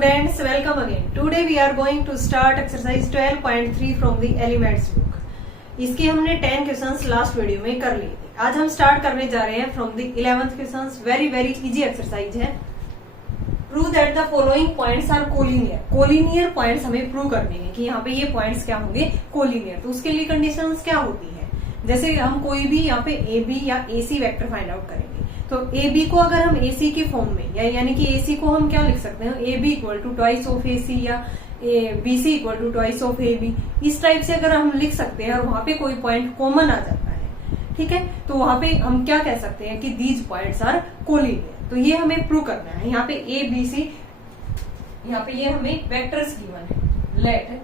students, welcome again. Today we are going to start exercise 12.3 from the elements book. इसके हमने 10 questions last video में कर लिए थे. आज हम स्टार्ट करने जा रहे हैं from the 11th questions. Very very easy exercise है. Prove that the following points are collinear. Collinear points हमें प्रूव करने हैं कि यहाँ पे ये पॉइंट्स क्या होंगे, कोलिनियर. तो उसके लिए कंडीशंस क्या होती है, जैसे हम कोई भी यहाँ पे ए बी या ए सी वेक्टर फाइंड आउट करेंगे. तो ए बी को अगर हम ए सी के फॉर्म में यानी कि ए सी को हम क्या लिख सकते हैं, A B equal to twice of A C या B C equal to twice of A B, इस टाइप से अगर हम लिख सकते हैं और वहां पे कोई पॉइंट कॉमन आ जाता है, ठीक है, तो वहां पे हम क्या कह सकते हैं कि दीज पॉइंट्स आर कोलिनियर. तो ये हमें प्रूव करना है. यहाँ पे ए बी सी, यहाँ पे ये हमें वेक्टर्स गिवन है. Let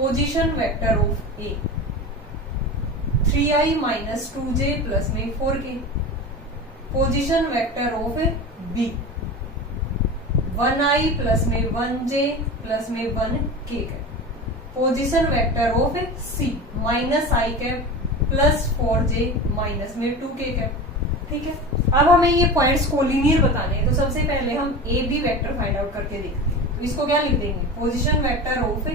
position vector of A 3i minus 2j plus में 4k. Position vector of B 1i plus में 1j प्लस में 1k. Position vector of C minus i cap plus 4j minus में 2k cap. ठीक है, अब हमें ये points collinear बताने हैं. तो सबसे पहले हम A B vector find out करके देखते हैं. तो इसको क्या लिख देंगे, position vector of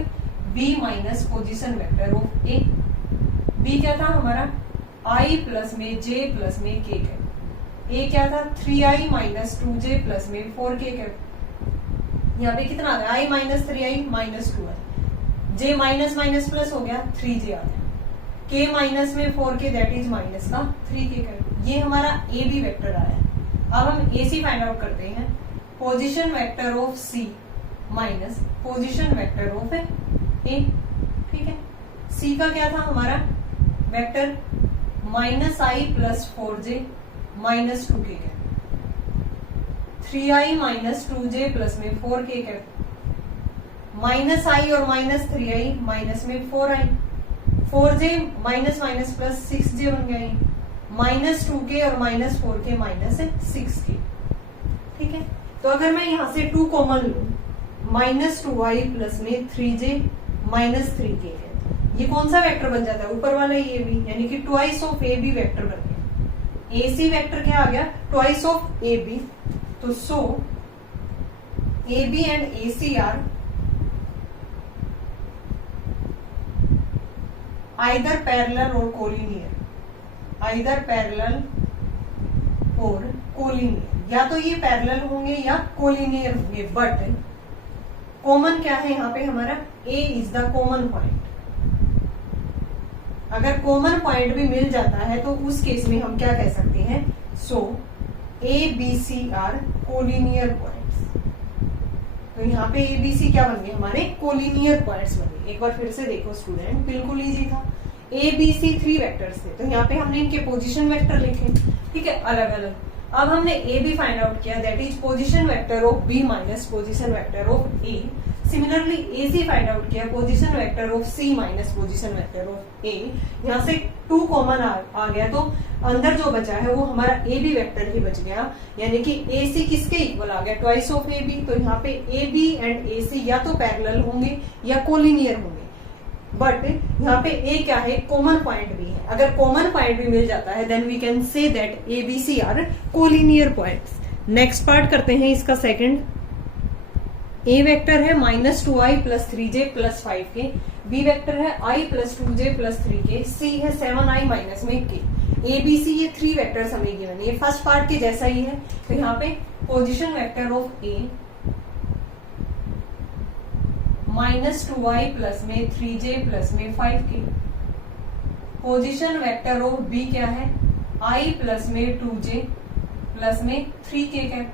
B minus position vector of A. B क्या था हमारा, i प्लस में j प्लस में k कैप. ए क्या था, 3i माइनस 2j प्लस में 4k कैप. यहाँ पे कितना आ गया, i minus 3i minus 2i. j minus minus plus हो गया, 3j आ गया. k माइनस में 4k दैट इज माइनस का 3k कैप. ये हमारा ए बी वेक्टर आया. अब हम ए सी फाइंड आउट करते हैं. Position vector of C minus position vector of A. ठीक है, सी का क्या था हमारा vector, minus i plus 4j minus 2k cap. 3i minus 2j plus में 4k कैप. माइनस आई और माइनस 3i माइनस में 4i. 4j minus minus plus 6j बन गया. माइनस 2k और माइनस 4k माइनस 6k. ठीक है, तो अगर मैं यहां से 2 कॉमन लूं, माइनस 2i प्लस में 3j माइनस 3k है, ये कौन सा वेक्टर बन जाता है, ऊपर वाला ये भी, यानी कि twice of A B vector बन गया. ए सी वेक्टर क्या आ गया, ट्वाइस ऑफ ए बी. तो so A B and A C are either parallel और कोलिनियर. आइदर पैरेलल और कोलिनियर, या तो ये पैरेलल होंगे या कोलिनियर होंगे. बट कॉमन क्या है यहाँ पे हमारा, ए इज द कॉमन पॉइंट. अगर कॉमन पॉइंट भी मिल जाता है तो उस केस में हम क्या कह सकते हैं, so A B C are collinear points. तो यहाँ पे ए बी सी क्या बन गए, हमारे कोलिनियर पॉइंट्स बन गए. एक बार फिर से देखो स्टूडेंट, बिल्कुल इजी था. ए बी सी 3 वेक्टर्स थे, तो यहाँ पे हमने इनके पोजीशन वेक्टर लिखे, ठीक है, अलग अलग. अब हमने ए बी फाइंड आउट किया, that is position vector of B minus position vector of A. Similarly A C find out किया, position vector of C minus position vector of A. यहाँ से 2 कॉमन आ गया, तो अंदर जो बचा है वो हमारा ए बी वेक्टर ही बच गया, यानी कि ए सी किसके इक्वल आ गया, ट्वाइस ऑफ ए बी. तो यहाँ पे ए बी एंड ए सी या तो पैरेलल होंगे या कोलिनियर होंगे. बट यहाँ पे ए क्या है, कॉमन पॉइंट भी है. अगर कॉमन पॉइंट भी मिल जाता है then we can say that A B C are collinear points. Next part करते हैं इसका सेकंड. ए वेक्टर है minus 2i plus 3j plus 5k. B vector है i plus 2j plus 3k. C है 7i माइनस में k. ए B सी ये 3 vectors हमें given है, ये फर्स्ट पार्ट के जैसा ही है. तो यहाँ पे position vector of A minus 2i plus में 3j प्लस में 5k. Position vector of B क्या है, i प्लस में 2j प्लस में 3k cap.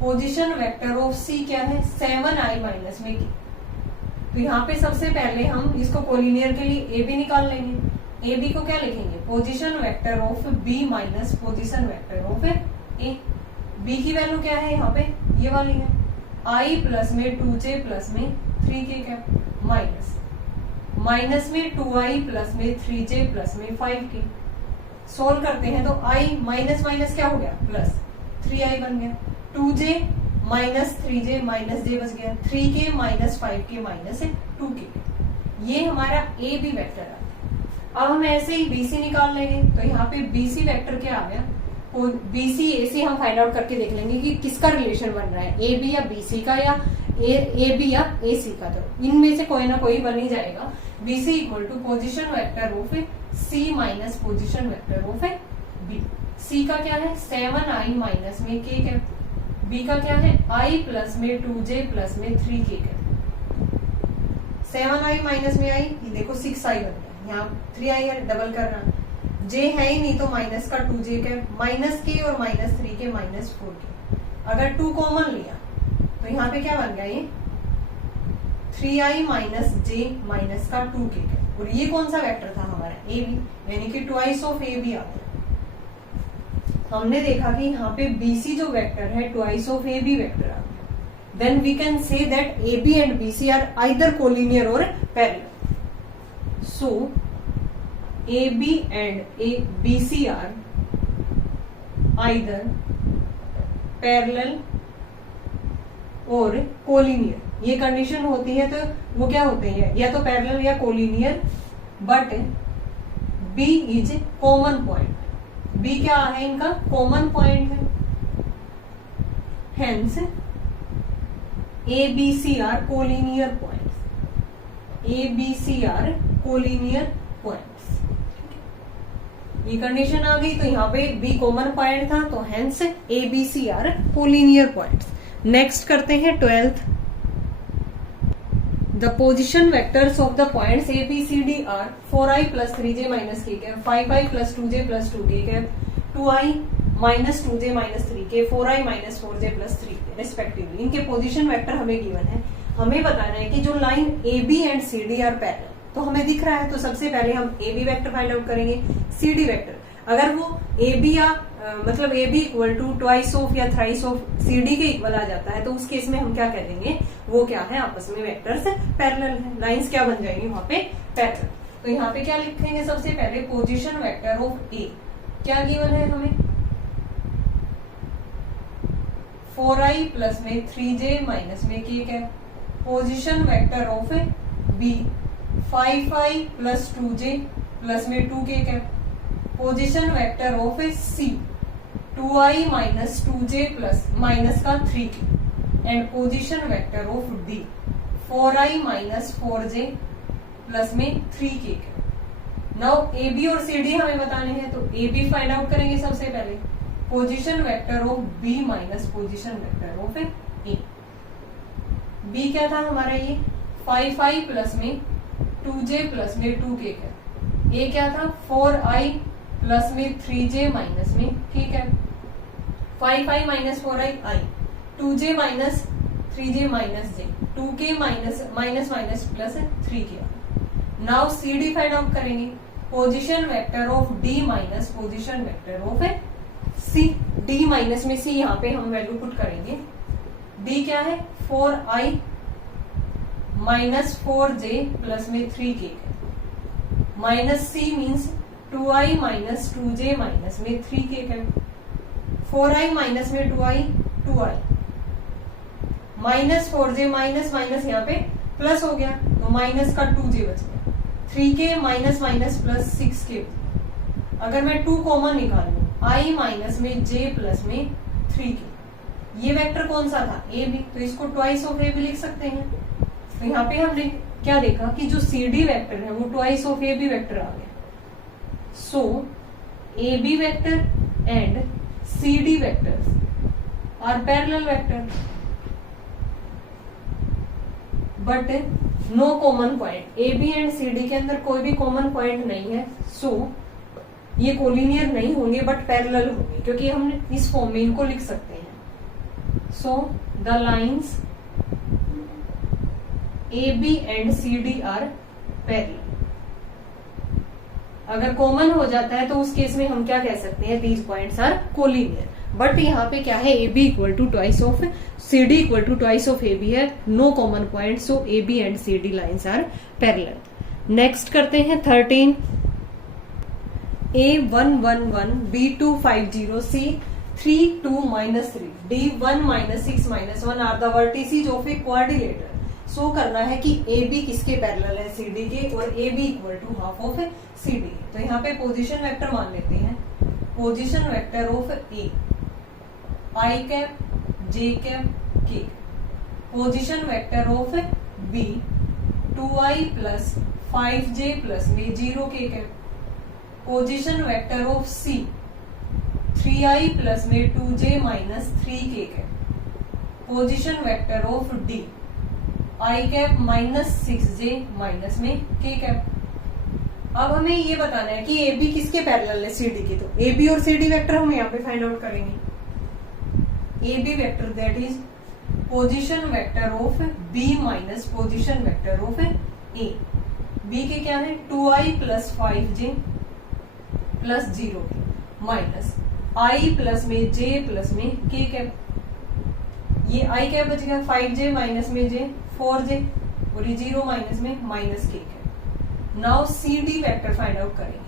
Position vector of C क्या है, 7i माइनस में k. तो यहाँ पे सबसे पहले हम इसको कोलिनियर के लिए ए बी निकाल लेंगे. ए बी को क्या लिखेंगे, position vector of B minus position vector of A. B की वैल्यू क्या है यहाँ पे, ये वाली है, i प्लस में 2j प्लस में 3k कैप माइनस में 2i प्लस में 3j प्लस में 5k. सोल्व करते हैं तो i माइनस माइनस क्या हो गया, प्लस 3i बन गया. 2j minus 3j minus j बच गया. 3k minus 5k minus 2k. ये हमारा ए बी वेक्टर आ गया. अब हम ऐसे ही बी सी निकाल लेंगे. तो यहाँ पे बी सी वेक्टर क्या आ गया, बी सी ए सी हम फाइंड आउट करके देख लेंगे कि किसका रिलेशन बन रहा है, ए बी या बी सी का या ए बी या ए सी का, तो इनमें से कोई ना कोई बन ही जाएगा। BC equal to position vector of C minus position vector of B. C का क्या है 7i माइनस में k कैप, बी का क्या है i प्लस में 2j प्लस में 3k कैप। 7i माइनस में i, ये देखो 6i बन गया, यहाँ 3i है, डबल करना, j है ही नहीं तो माइनस का 2j कैप, माइनस k और माइनस 3k माइनस 4k। अगर 2 कॉमन लिया तो यहाँ पे क्या बन गया ये 3i माइनस j माइनस का 2k कैप, और ये कौन सा वेक्टर था हमारा ए बी, यानी कि ट्वाइस ऑफ ए बी आ गया। हमने देखा कि यहाँ पे BC जो वेक्टर है twice of A B vector आ गया। Then we can say that AB and BC are either collinear और parallel. So AB and BC are either parallel और कोलिनियर। ये कंडीशन होती है तो वो क्या होते हैं, या तो पैरेलल या collinear, but B is common point. B क्या है इनका कॉमन पॉइंट है, hence A B C are collinear points, A B C are collinear points. ये कंडीशन आ गई तो यहाँ पे बी कॉमन पॉइंट था, तो hence A B C are collinear points. Next करते हैं 12th। The position vectors of the points A, B, C, D are 4i plus 3j minus k cap, 5i plus 2j plus 2k cap, 2i minus 2j minus 3k, 4i minus 4j plus 3k respectively। इनके position vector हमें given है। हमें बताना है कि जो line AB and CD are parallel, तो हमें दिख रहा है, तो सबसे पहले हम AB वेक्टर फाइंड आउट करेंगे, CD वेक्टर। अगर वो AB या मतलब AB equal to twice of या थ्राइस ऑफ CD के इक्वल आ जाता है, तो उस केस में हम क्या कह देंगे, वो क्या है आपस में वेक्टर्स पैरेलल है, लाइंस क्या बन जाएंगी वहां पे पैरेलल। तो यहाँ पे क्या लिखेंगे सबसे पहले पोजीशन वेक्टर ऑफ A, क्या गिवन है हमें 4i प्लस में 3j माइनस में k है। Position vector of B 5i plus 2j plus में 2k है। Position vector of C 2i minus 2j plus minus का 3k and position vector of D 4i minus 4j plus में 3k। Now AB और CD हमें बताने हैं, तो AB find out करेंगे सबसे पहले, position vector of B minus position vector of A। B क्या था हमारा ये 5i प्लस में 2j प्लस में 2k का, A क्या था 4i प्लस में 3j माइनस में k है। 5i minus 4i i, 2j minus 3j minus j, 2k minus minus minus plus 3k। Now CD find out करेंगे, position vector of D minus position vector of C। D minus में C यहाँ पे हम value put करेंगे। D क्या है 4i minus 4j plus में 3k minus C means 2i minus 2j minus में 3k है। 4i माइनस में 2i 2i minus 4j minus minus यहाँ पे प्लस हो गया, तो माइनस का 2j बच गया, 3k minus minus plus 6k। अगर मैं 2 कॉमन निकालूं i माइनस में j प्लस में 3k, ये वेक्टर कौन सा था AB, तो इसको ट्वाइस ऑफ AB लिख सकते हैं। तो यहाँ पे हमने क्या देखा कि जो CD वेक्टर है वो ट्वाइस ऑफ AB वेक्टर आ गया। So AB vector and CD vectors are parallel vector but no common point. AB and CD के अंदर कोई भी कॉमन पॉइंट नहीं है, सो ये कोलिनियर नहीं होंगे बट पैरेलल होंगे, क्योंकि हम इस फॉर्म में इनको लिख सकते हैं। So the lines AB and CD are parallel. अगर कॉमन हो जाता है तो उस केस में हम क्या कह सकते हैं, these points are collinear. But यहाँ पे क्या है AB equal to twice of CD equal to twice of AB है, no common point, so AB and CD lines are parallel. Next करते हैं 13। A111 B250 C32 minus 3 D1 minus 6 minus 1 are the vertices of a quadrilateral. Show करना है कि AB किसके parallel है CD के, और AB equal to half of CD। तो यहाँ पे पोजीशन वेक्टर मान लेते हैं, position vector of A i cap j cap k। Position vector of B 2i plus 5j plus में 0k cap, position vector of C 3i plus में 2j minus 3k cap, position vector of D i cap minus 6j minus में k cap. अब हमें ये बताना है कि ए B किसके पैरेलल है, सी डी के। तो ए बी और सी डी वेक्टर हम यहाँ पे फाइंड आउट करेंगे। A B vector that is position vector of B minus position vector of A. B के क्या है 2i plus 5j plus 0 minus i plus में j प्लस में k कैप। ये i कैप बच गया 5j माइनस में j 4j और ये 0 माइनस में minus k cap. Now C D vector find out करेंगे।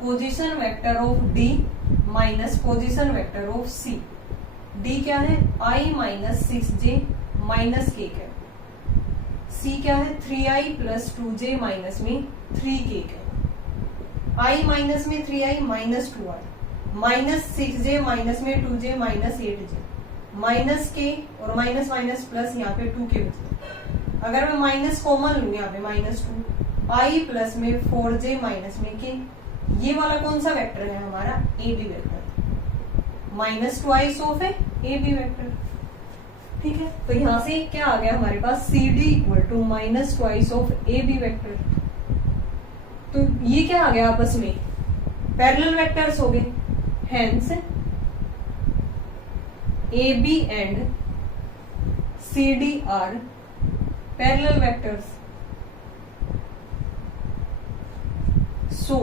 Position vector of D minus position vector of C. D क्या है i minus 6j minus k cap. C क्या है 3i plus 2j minus में 3k cap. i minus में 3i minus 2i minus 6j minus में 2j minus 8j minus k और minus minus plus यहाँ पे 2k बचता। अगर मैं माइनस कॉमन लूँ यहाँ पे माइनस 2 i प्लस में 4j माइनस में k, ये वाला कौन सा वेक्टर है हमारा A B vector, minus 2i of है ए बी वेक्टर। ठीक है, तो यहां से क्या आ गया हमारे पास C D equal to minus 2i of A B vector. तो ये क्या आ गया आपस में पैरेलल वेक्टर्स हो गए। Hence A B and C D are parallel vectors. So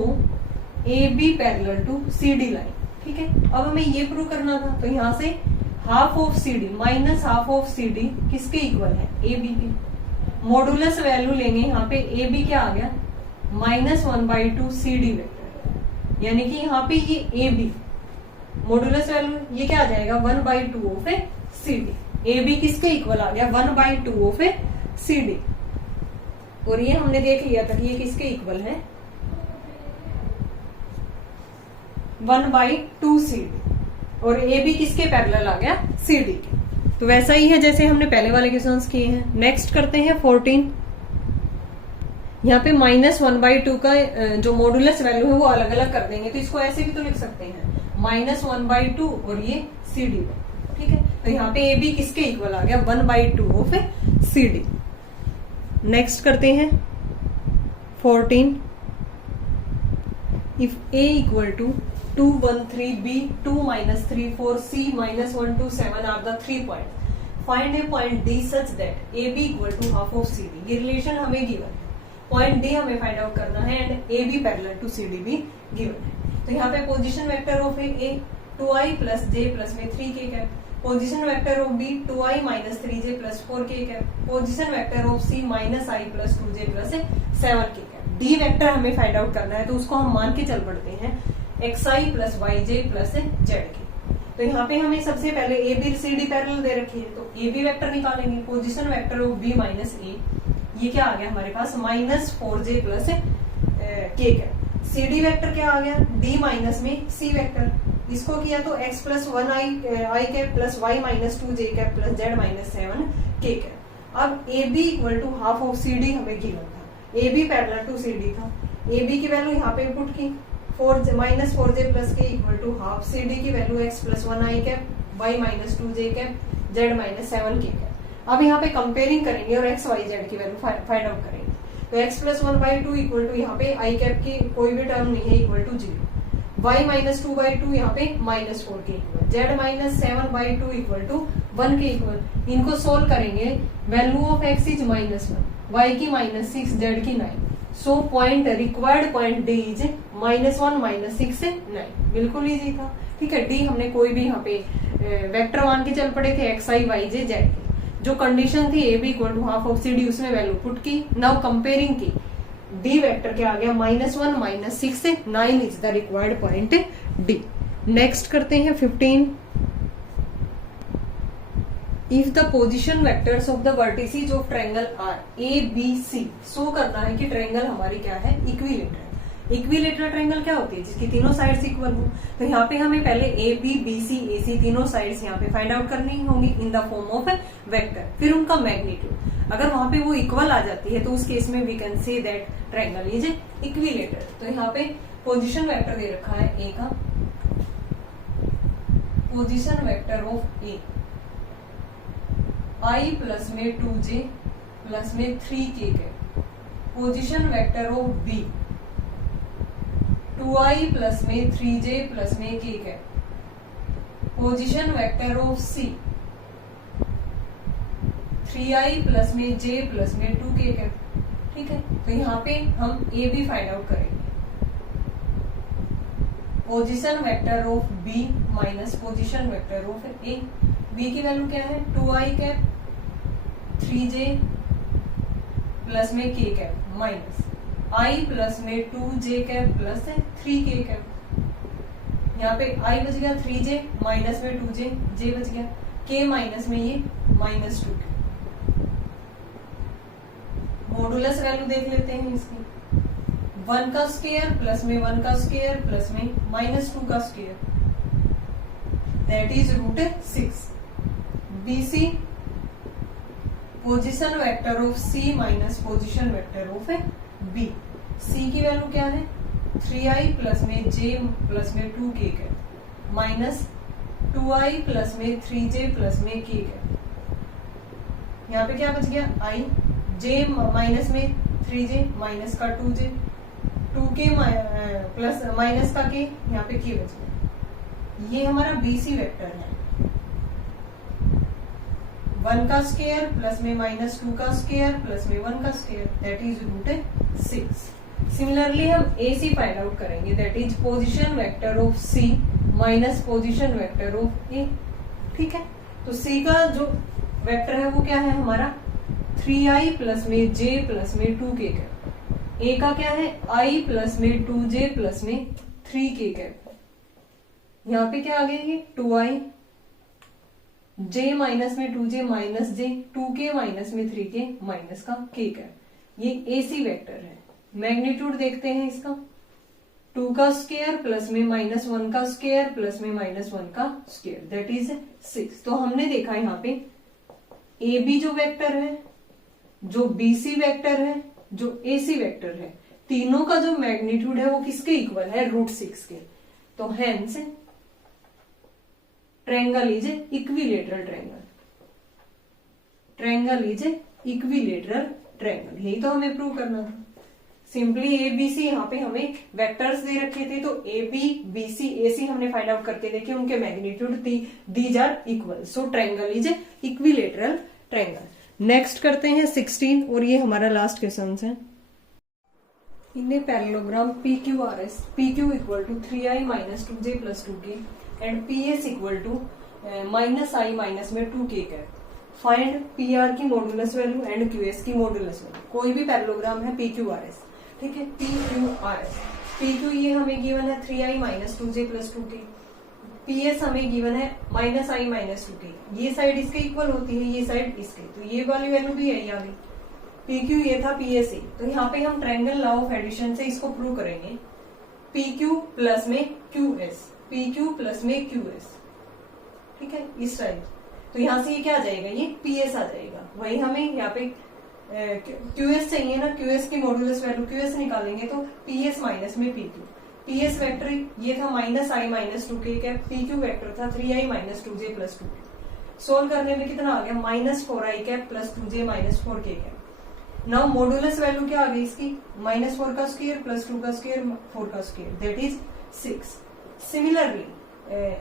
A B parallel to C D line. ठीक है, अब हमें ये प्रूव करना था। तो यहां से half of C D minus half of C D किसके इक्वल है ए बी के। मॉडुलस वैल्यू लेंगे यहाँ पे ए बी क्या आ गया -1/2 सी डी वेक्टर, यानी कि यहाँ पे ये ए बी मॉडुलस वैल्यू ये क्या आ जाएगा 1/2 of A C D. A B किसके इक्वल आ गया 1/2 ऑफ ए सी डी। और ये हमने देख लिया था कि ये किसके इक्वल है 1/2 सी डी, और ए बी किसके पैरेलल आ गया सी डी के। तो वैसा ही है जैसे हमने पहले वाले क्वेश्चंस किए हैं। नेक्स्ट करते हैं 14। यहाँ पे -1/2 का जो मॉडुलस वैल्यू है वो अलग अलग कर देंगे, तो इसको ऐसे भी तो लिख सकते हैं -1/2 और ये सी डी। ठीक है, तो यहाँ पे ए बी किसके इक्वल आ गया 1/2 ऑफ सी डी। नेक्स्ट करते हैं 14। If A equal to 2, 1, 3, B, 2, -3, 4, C, -1, 2, 7 are the 3 points. Find a point D such that AB equal to half of CD. ये रिलेशन हमें गिवन है, पॉइंट D हमें फाइंड आउट करना है and AB parallel to CD भी given है। तो यहाँ पे position vector of A 2i plus j plus में 3k cap, position vector of B 2i minus 3j plus 4k cap, position vector of C -i plus 2j plus 7k cap. D vector हमें find out करना है, तो उसको हम मान के चल पड़ते हैं xi plus yj plus zk। तो यहाँ पे हमें सबसे पहले A B C D parallel दे रखी है, तो ए बी वेक्टर निकालेंगे। Position vector of B minus A, ये क्या आ गया हमारे पास -4j plus k cap. C D vector क्या आ गया डी माइनस में सी वेक्टर, इसको किया तो x plus 1i cap plus y minus 2j cap plus z minus 7k cap. अब A B equal to half of C D हमें given था, A B parallel to C D था। A B की value यहाँ पे put की -4j plus k equal to half, C D की value x plus 1i cap y minus 2j cap z minus 7k cap. अब यहाँ पे comparing करेंगे और x y z की वैल्यू फाइंड आउट करेंगे। तो x प्लस 1/2 इक्वल टू यहाँ पे i कैप की कोई भी टर्म नहीं है इक्वल टू 0, y माइनस 2/2 यहाँ पे -4 के equal, z minus 7/2 equal to 1 के इक्वल। इनको सोल्व करेंगे, value of x is -1, y की -6, z की 9। So point required point D is -1 -6 9। बिल्कुल इजी था। ठीक है, डी हमने कोई भी यहाँ पे वेक्टर मान के चल पड़े थे xi yj z की। जो कंडीशन थी A B equal to half of C D, उसमें वैल्यू पुट की। नाउ कंपेयरिंग की, डी वेक्टर क्या आ गया -1 -6 9 is the required point D. Next करते हैं 15। If the position vectors of the vertices of triangle are A B C, show करना है कि ट्रायंगल हमारी क्या है इक्विलेटरल। इक्विलेटरल ट्रायंगल क्या होती है, जिसकी तीनों साइड्स इक्वल हो। तो यहाँ पे हमें पहले ए बी बी सी ए सी तीनों साइड्स यहाँ पे फाइंड आउट करनी होंगी in the form of vector, फिर उनका मैग्नीट्यूड। अगर वहां पे वो इक्वल आ जाती है तो उस केस में we can say that triangle is equilateral. तो यहाँ पे पोजीशन वेक्टर दे रखा है ए का, position vector of A i plus में 2j प्लस में 3k है। Position vector of B 2i plus में 3j प्लस में k है। Position vector of C 3i plus में j प्लस में 2k है। ठीक है, तो यहाँ पे हम ए भी फाइंड आउट करेंगे। Position vector of B minus position vector of A. B की वैल्यू क्या है 2i कैप 3j प्लस में k cap minus i plus में 2j cap plus 3k cap. यहाँ पे i बच गया 3j माइनस में 2j, j बच गया k माइनस में ये माइनस 2k। मॉडुलस वैल्यू देख लेते हैं इसकी, 1 का स्क्वायर प्लस में 1 का स्क्वायर प्लस में माइनस 2 का square, that is √6। BC position vector of C minus position vector of B। C की वैल्यू क्या है 3i प्लस में j प्लस में 2k है माइनस 2i प्लस में 3j प्लस में k है। यहाँ पे क्या बच गया i, j माइनस में 3j माइनस का 2j, 2k प्लस माइनस का k, यहाँ पे k बच गया। ये हमारा BC वेक्टर है, 1 का स्क्वायर प्लस में माइनस 2 का स्क्वायर प्लस में 1 का स्क्वायर, दैट इज √6। सिमिलरली हम AC फाइंड आउट करेंगे, that is position vector of C minus position vector of A। ठीक है, तो C का जो वेक्टर है वो क्या है हमारा 3i प्लस में j प्लस में 2k कैप। A का क्या है i प्लस में 2j प्लस में 3k कैप। यहाँ पे क्या आ गया ये 2i, j माइनस में 2j minus j, 2k minus में 3k माइनस का k कैप। ये AC वेक्टर है। मैग्नीट्यूड देखते हैं इसका, 2 का स्क्वायर प्लस में माइनस 1 का स्क्वायर प्लस में माइनस 1 का स्क्वायर, दैट इज 6। तो हमने देखा यहाँ पे AB जो वेक्टर है, जो BC वेक्टर है, जो AC वेक्टर है, तीनों का जो मैग्नीट्यूड है वो किसके इक्वल है √6 के। तो hence triangle is equilateral triangle, triangle is equilateral triangle. यही तो हमें प्रूव करना था। सिंपली ABC यहाँ पे हमें वेक्टर्स दे रखे थे, तो AB BC AC हमने फाइंड आउट करके देखे, उनके magnitude these are equal, so triangle is equilateral triangle. Next करते हैं 16 और ये हमारा लास्ट क्वेश्चन है। In a parallelogram PQRS, PQ equal to 3i minus 2j plus 2k and PS equal to minus i minus में 2k cap. Find PR की modulus value and QS की modulus value. कोई भी parallelogram है PQRS, ठीक है, PQRS। PQ ये हमें गिवन है 3i minus 2j plus 2k, PS हमें गिवन है माइनस i माइनस 2k। ये साइड इसके इक्वल होती है, ये साइड इसके, तो ये वाली वैल्यू भी यही आ गई। PQ ये था PS A। तो यहाँ पे हम ट्रायंगल लॉ ऑफ एडिशन से इसको प्रूव करेंगे। PQ प्लस में QS, PQ प्लस में QS, ठीक है, इस साइड। तो यहाँ से ये क्या आ जाएगा, ये PS आ जाएगा। वही हमें यहाँ पे QS चाहिए ना, QS की मॉडुलस वैल्यू QS निकालेंगे तो PS माइनस में PQ। PS वेक्टर ये था minus i minus 2k cap, PQ vector था 3i minus 2j plus 2k। Solve करने में कितना आ गया minus 4i cap plus 2j minus 4k cap. Now modulus value क्या आ गई इसकी माइनस 4 का स्क्वायर प्लस 2 का स्क्वायर 4 का square, that is 6। Similarly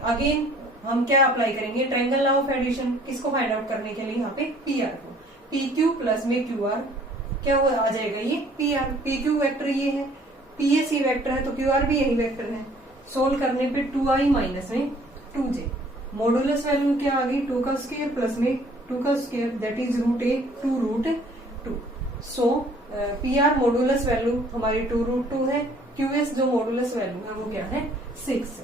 again हम क्या अप्लाई करेंगे ट्रायंगल लॉ ऑफ एडिशन, किसको फाइंड आउट करने के लिए यहाँ पे PR को। PQ प्लस में QR क्या हो आ जाएगा ये PR। PQ वेक्टर ये है, PSE वेक्टर है, तो QR भी यही वेक्टर है। सोल्व करने पे 2i माइनस में 2j, मॉडुलस वैल्यू क्या आ गई 2 का स्क्वायर प्लस में 2 का square, that is √2। So PR modulus value हमारी 2√2 है, QS जो मॉडुलस वैल्यू है वो क्या है 6।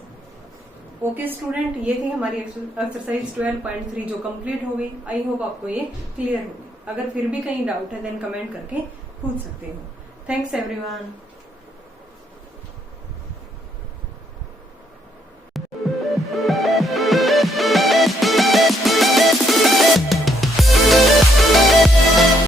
ओके स्टूडेंट, ये थी हमारी एक्सरसाइज 12.3 जो कंप्लीट हो गई। आई होप आपको ये क्लियर होगी। अगर फिर भी कहीं डाउट है देन कमेंट करके पूछ सकते हो। Thanks everyone.